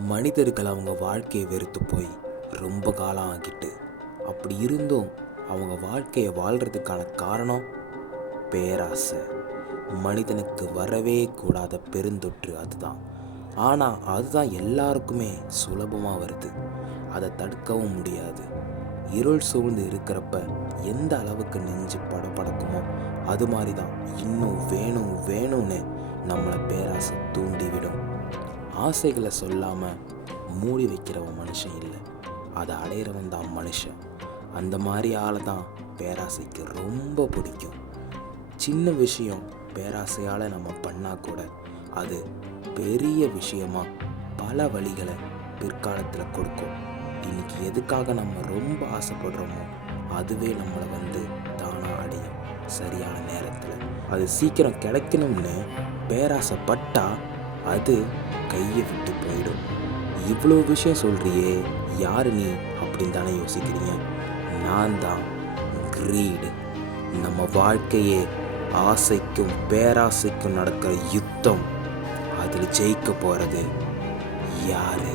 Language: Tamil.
மனிதர்கள் அவங்க வாழ்க்கையை வெறுத்து போய் ரொம்ப காலம் ஆகிட்டு அப்படி இருந்தும் அவங்க வாழ்க்கையை வாழ்கிறதுக்கான காரணம் பேராசை. மனிதனுக்கு வரவே கூடாத பெருந்தொற்று அதுதான். ஆனால் அதுதான் எல்லாருக்குமே சுலபமாக வருது. அதை தடுக்கவும் முடியாது. இருள் சூழ்ந்து இருக்கிறப்ப எந்த அளவுக்கு நெஞ்சு படப்படக்குமோ அது மாதிரி தான் இன்னும் வேணும் வேணும்னு நம்மளை பேராசை தூண்டிவிடும் ஆசைகளை சொல்லாமல் மூடி வைக்கிறவன் மனுஷன் இல்லை. அதை அடையிறவன் தான் மனுஷன். அந்த மாதிரி ஆளை தான் பேராசைக்கு ரொம்ப பிடிக்கும். சின்ன விஷயம் பேராசையால் நம்ம பண்ணால் கூட அது பெரிய விஷயமா பல வழிகளை பிற்காலத்தில் கொடுக்கும். இன்னைக்கு எதுக்காக நம்ம ரொம்ப ஆசைப்படுறோமோ அதுவே நம்மளை வந்து தானாக அடையும். சரியான நேரத்தில். அது சீக்கிரம் கிடைக்கணும்னு பேராசைப்பட்டால் அது கையை விட்டு போயிடும். இவ்வளோ விஷயம் சொல்கிறியே யார் நீ அப்படின்னு தானே யோசிக்கிறீங்க? நான் தான் கிரீடு நம்ம வாழ்க்கையே ஆசைக்கும் பேராசைக்கும் நடக்கிற யுத்தம். அதில் ஜெயிக்க போகிறது யாரு?